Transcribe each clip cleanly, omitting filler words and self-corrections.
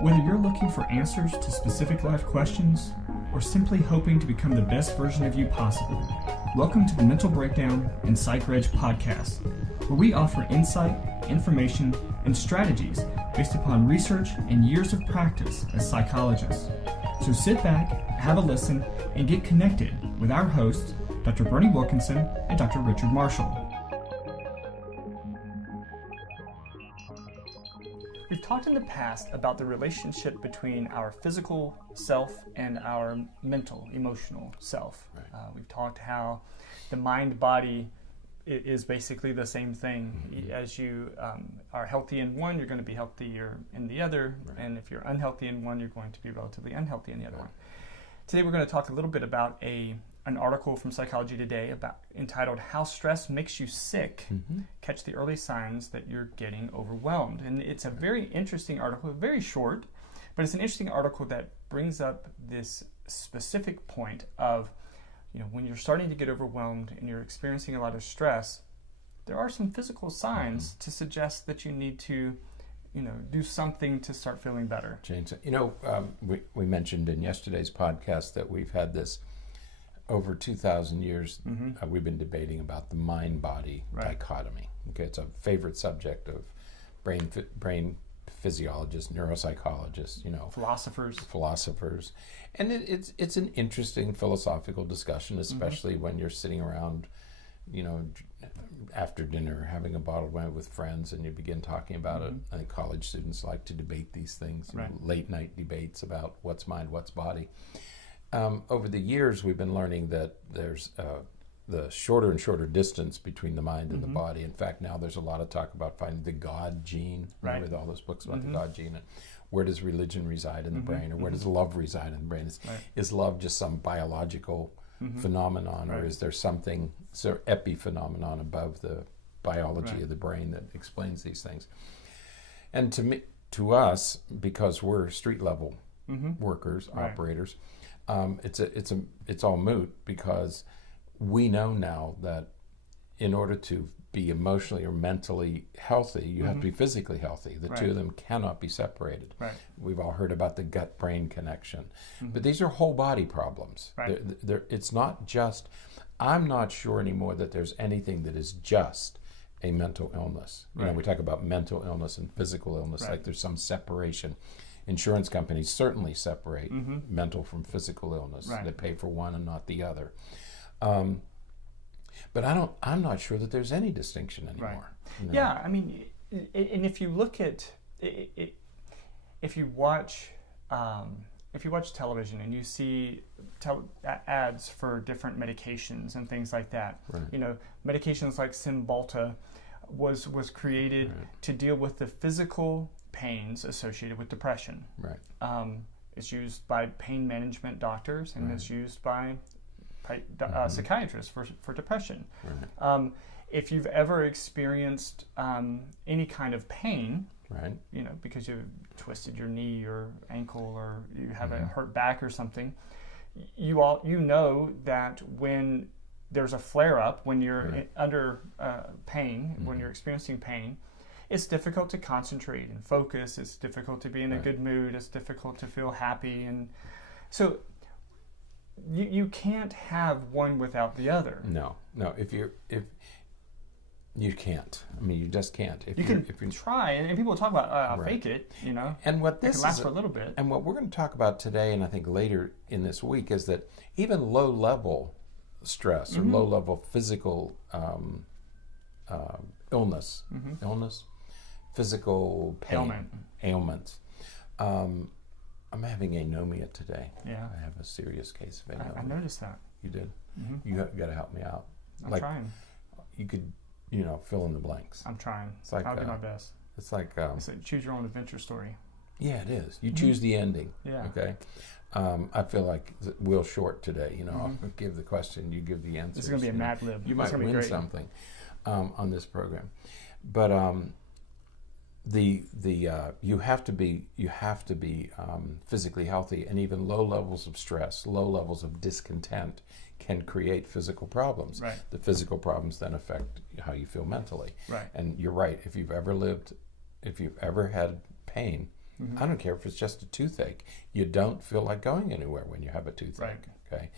Whether you're looking for answers to specific life questions or simply hoping to become the best version of you possible, welcome to the Mental Breakdown and Psychreg podcast, where we offer insight, information, and strategies based upon research and years of practice as psychologists. So sit back, have a listen, and get connected with our hosts, Dr. Berney and Dr. Richard Marshall. We've talked in the past about the relationship between our physical self and our mental, emotional self. Right. We've talked how the mind-body is basically the same thing. Mm-hmm. As you are healthy in one, you're going to be healthier in the other. Right. And if you're unhealthy in one, you're going to be relatively unhealthy in the other one. Today we're going to talk a little bit about an article from Psychology Today entitled How Stress Makes You Sick, Catch the Early Signs That You're Getting Overwhelmed. And it's a very interesting article, very short, but it's an interesting article that brings up this specific point of, when you're starting to get overwhelmed and you're experiencing a lot of stress, there are some physical signs to suggest that you need to do something to start feeling better. Change it. We mentioned in yesterday's podcast that we've had this over 2,000 years. We've been debating about the mind-body dichotomy. Okay, it's a favorite subject of brain physiologists, neuropsychologists, philosophers, and it's an interesting philosophical discussion, especially when you're sitting around, after dinner, having a bottle of wine with friends, and you begin talking about it. I think college students like to debate these things, late night debates about what's mind, what's body. Over the years, we've been learning that there's the shorter and shorter distance between the mind and the body. In fact, now there's a lot of talk about finding the God gene, with all those books about the God gene, and where does religion reside in the brain, or where does love reside in the brain? Is love just some biological phenomenon, or is there something sort of epiphenomenon above the biology of the brain that explains these things? And to us, because we're street level workers, operators, it's all moot, because we know now that in order to be emotionally or mentally healthy, you have to be physically healthy. The two of them cannot be separated. We've all heard about the gut-brain connection. But these are whole body problems. It's not just, I'm not sure anymore that there's anything that is just a mental illness. We talk about mental illness and physical illness, like there's some separation. Insurance companies certainly separate mental from physical illness. They pay for one and not the other. But I'm not sure that there's any distinction anymore. Yeah, I mean, and if you look at it, if you watch television and you see ads for different medications and things like that, medications like Cymbalta was created to deal with the physical pains associated with depression. It's used by pain management doctors, and it's used by psychiatrists for depression. If you've ever experienced any kind of pain, because you've twisted your knee or ankle, or you have a hurt back or something, you know that when there's a flare-up, when you're under pain, when you're experiencing pain, it's difficult to concentrate and focus. It's difficult to be in a good mood. It's difficult to feel happy, and so you can't have one without the other. No. If you can't. I mean, you just can't. If you try, and people talk about I'll fake it, And what this can last for a little bit. And what we're going to talk about today, and I think later in this week, is that even low-level stress or low-level physical illness, physical pain, ailments. I'm having anomia today. I have a serious case of anomia. I noticed that. You did? You got to help me out. I'm trying. You could, fill in the blanks. I'm trying. It's like, I'll do my best. It's like it's a choose your own adventure story. Yeah, it is. You choose the ending. Yeah. Okay. I feel like Will Short today. I'll give the question, you give the answer. This is going to be a Mad Lib. You might win something on this program, but you have to be physically healthy, and even low levels of stress, low levels of discontent can create physical problems. The physical problems then affect how you feel mentally. And you're right. If you've ever had pain, I don't care if it's just a toothache. You don't feel like going anywhere when you have a toothache. Right. Okay.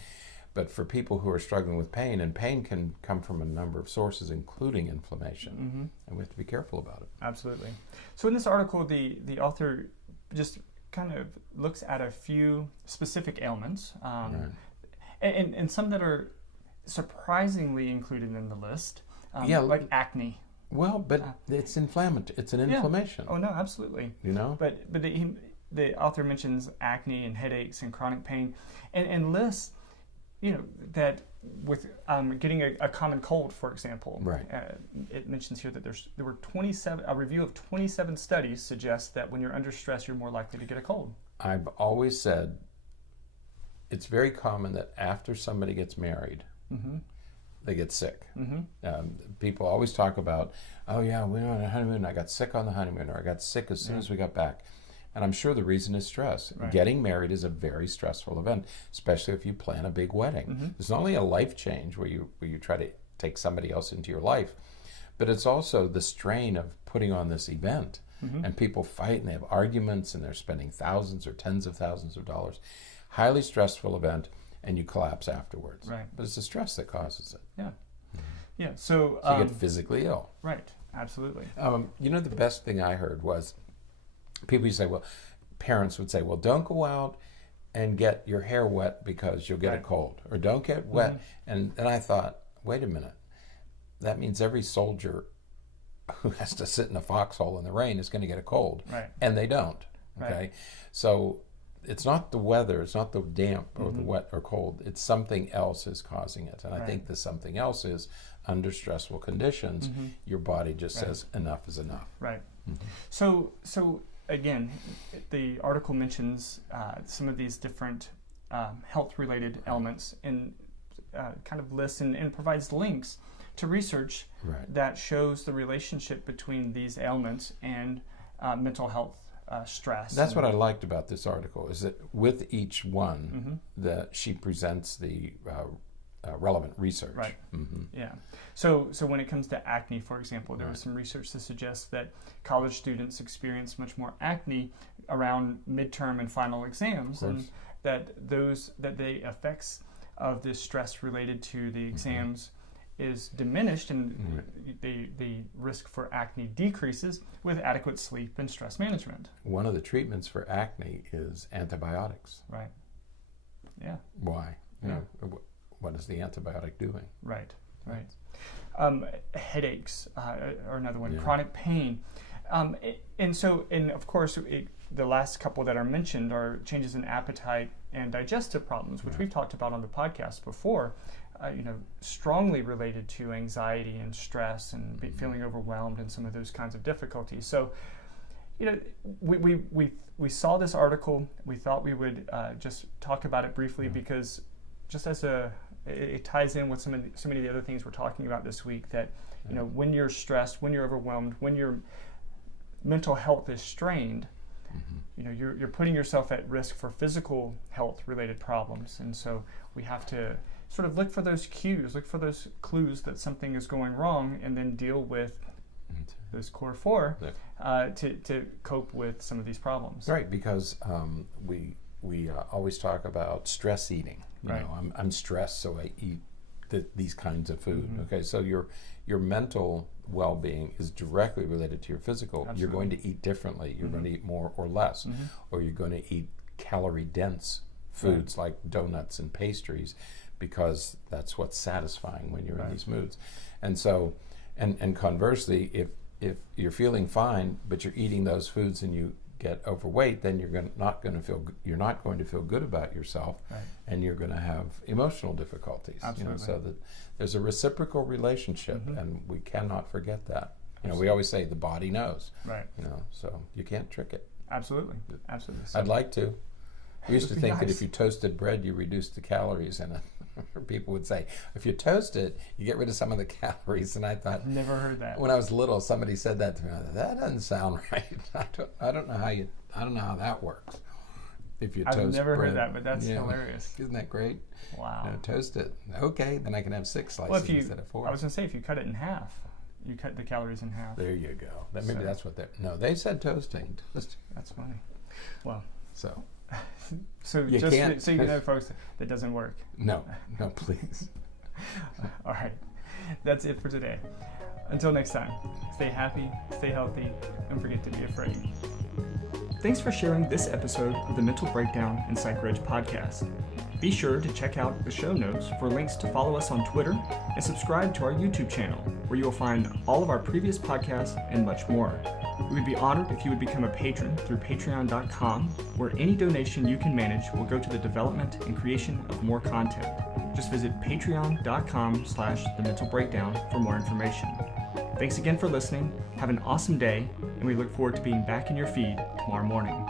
But for people who are struggling with pain, and pain can come from a number of sources, including inflammation, and we have to be careful about it. Absolutely. So in this article, the author just kind of looks at a few specific ailments, and some that are surprisingly included in the list, like acne. Well, but it's inflammatory. It's an inflammation. Oh no, absolutely. You know. But the author mentions acne and headaches and chronic pain, and lists, that with getting a common cold, for example. Right. It mentions here that there were 27. A review of 27 studies suggests that when you're under stress, you're more likely to get a cold. I've always said it's very common that after somebody gets married, they get sick. People always talk about, oh yeah, we were on a honeymoon, I got sick on the honeymoon, or I got sick as soon as we got back. And I'm sure the reason is stress. Right. Getting married is a very stressful event, especially if you plan a big wedding. It's not only a life change where you try to take somebody else into your life, but it's also the strain of putting on this event. And people fight and they have arguments and they're spending thousands or tens of thousands of dollars. Highly stressful event, and you collapse afterwards. Right. But it's the stress that causes it. Yeah. Yeah. So you get physically ill. Right. Absolutely. The best thing I heard was people used to say, parents would say, don't go out and get your hair wet because you'll get a cold, or don't get wet. And I thought, wait a minute, that means every soldier who has to sit in a foxhole in the rain is going to get a cold, and they don't. Okay, right. So it's not the weather, it's not the damp or the wet or cold, it's something else is causing it. And I think the something else is under stressful conditions, your body just says enough is enough. Right. So again, the article mentions some of these different health-related ailments, and kind of lists and provides links to research that shows the relationship between these ailments and mental health, stress. That's what I liked about this article, is that with each one, that she presents the relevant research. Right. Yeah. So when it comes to acne, for example, there was some research to suggest that college students experience much more acne around midterm and final exams, and that the effects of this stress related to the exams is diminished, and the risk for acne decreases with adequate sleep and stress management. One of the treatments for acne is antibiotics. Right. Yeah. Why? What is the antibiotic doing? Right. Headaches are another one. Chronic pain, and of course the last couple that are mentioned are changes in appetite and digestive problems, which we've talked about on the podcast before. Strongly related to anxiety and stress and feeling overwhelmed and some of those kinds of difficulties. So, we saw this article. We thought we would just talk about it briefly because just as it ties in with so many of the other things we're talking about this week, that when you're stressed, when you're overwhelmed, when your mental health is strained, you're putting yourself at risk for physical health related problems. And so we have to sort of look for those cues, look for those clues that something is going wrong, and then deal with those core four to cope with some of these problems. Right, because we always talk about stress eating. I'm stressed, so I eat these kinds of food. Okay, so your mental well-being is directly related to your physical. Absolutely. You're going to eat differently. You're going to eat more or less, or you're going to eat calorie-dense foods like donuts and pastries, because that's what's satisfying when you're in these moods. And so, and conversely, if you're feeling fine but you're eating those foods and you get overweight, then you're not going to feel good about yourself, and you're going to have emotional difficulties. Absolutely. So that there's a reciprocal relationship, and we cannot forget that. We always say the body knows. Right. So you can't trick it. Absolutely. So I'd like to. We used to think that if you toasted bread, you reduced the calories in it. People would say, if you toast it, you get rid of some of the calories. And I thought, I've never heard that. When I was little, somebody said that to me. I thought, that doesn't sound right. I don't know how that works. If you toast bread. I've never heard that, but that's hilarious. Isn't that great? Wow. Toast it. Okay, then I can have 6 slices instead of 4. I was going to say, if you cut it in half. You cut the calories in half. There you go. Maybe that's what they said toasting. That's funny. Well. So you know, folks, that doesn't work. No, please. All right. That's it for today. Until next time, stay happy, stay healthy, and don't forget to be afraid. Thanks for sharing this episode of the Mental Breakdown and Psychreg podcast. Be sure to check out the show notes for links to follow us on Twitter and subscribe to our YouTube channel, where you will find all of our previous podcasts and much more. We would be honored if you would become a patron through patreon.com, where any donation you can manage will go to the development and creation of more content. Just visit patreon.com/thementalbreakdown for more information. Thanks again for listening. Have an awesome day, and we look forward to being back in your feed tomorrow morning.